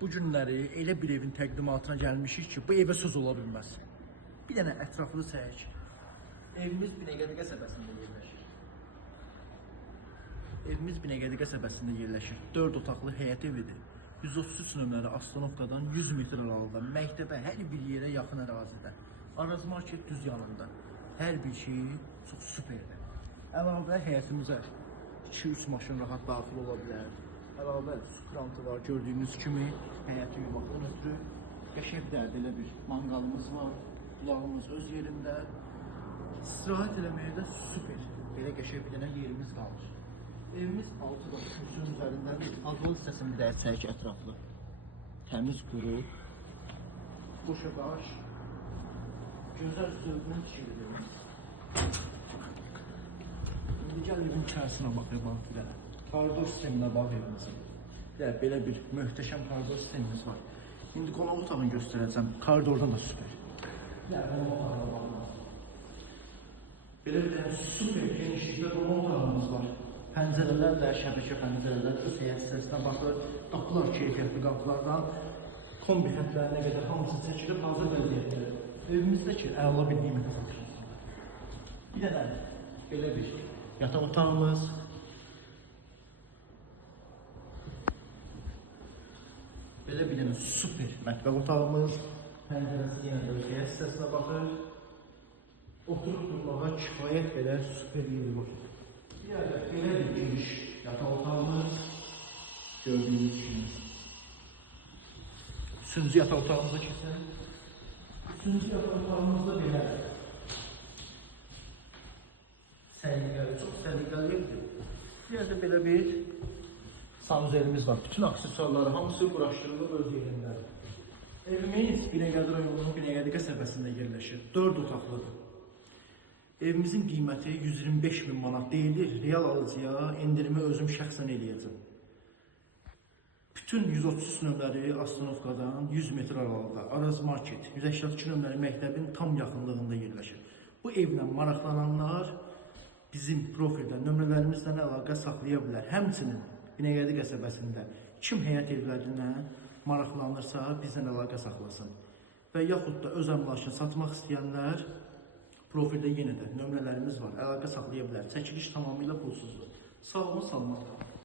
Bu günləri elə bir evin təqdimatına gəlmişik ki, bu evə söz ola bilməz. Bir dənə ətraflı çək. Evimiz Binəqədi qəsəbəsində yerləşir. Evimiz Binəqədi qəsəbəsində yerləşir. 4 otaqlı həyət evidir. 133 nömrəli Astanovkadan 100 metr aralıqda, məktəbə, hər bir yerə yaxın ərazidə. Araz market düz yanında. Hər bir şey çox süperdir. Əlavə həyətimizə 2-3 maşın rahat daxil ola bilər. Əlavə sükrantı var, gördüyünüz kimi həyəti yumaqdan ötürü. Qəşəng belə bir manqalımız var, bulağımız öz yerində. İstirahət eləməyə də süper. Belə qəşəng bir dənə yerimiz qalır. Evimiz 6 daş kürsünün üzərindədir. Azol hissəsini də çək ətraflı. Təmiz quru, boşa daş, gözəl sözünün çiğdir. İndi gəl evin içərisinə baxayım bir dənə. Koridor sisteminə bax evimizin. Belə bir möhtəşəm koridor sistemimiz var. İndi qonaq otağını göstərəcəm. Koridordan da süper. Qonaq otağına baxın. Belə bir dənə süper genişlikdə qonaq otağımız var. Pəncərələr də şəbəkə pəncərələr, öz həyət hissəsinə baxır. Qapılar keyfiyyətli qapılardan kombi xətlərinə qədər hamısı çəkilib hazır vəziyyətdir. Evimizdəki əla bir qiymətə satışımız. Bir dənə belə bir yataq otağımız. Belə bir dənə süper mətbəx otağımız. Pəncərəsi yenə də öz həyət hissəsinə baxır. Oturub durmağa kifayət belə süper yeri var. Bir adet belə bir geniş yataq otağımız gördüğünüz kimi. Üçüncü yataq otağımıza keçelim. Üçüncü yataq otağımızda belə səliqəli, çox səliqəli evdir. Bir adet belə bir sanuzelimiz var. Bütün aksesuarları hamısı quraşdırılıb öz yerindədir. Evimiz Binəqədi rayonunun Binəqədi qəsəbəsində yerləşir. 4 otaqlıdır. Evimizin qiyməti 125 min manat deyilir. Real alıcıya endirimi özüm şəxsən eləyəcəm. Bütün 133 nömrəli Astanovkadan 100 metr aralıqda Araz Market 182 nömrəli məktəbin tam yaxınlığında yerləşir. Bu evlə maraqlananlar bizim profildə nömrələrimizlə əlaqə saxlaya bilər. Həmçinin Binəqədi qəsəbəsində kim həyət evlərindən maraqlanırsa bizlə əlaqə saxlasın. Və yaxud da öz əmlakını satmaq istəyənlər profildə yenə də nömrələrimiz var, əlaqə saxlaya bilər. Çəkiliş tamamilə pulsuzdur. Sağ olun, salamat qalın.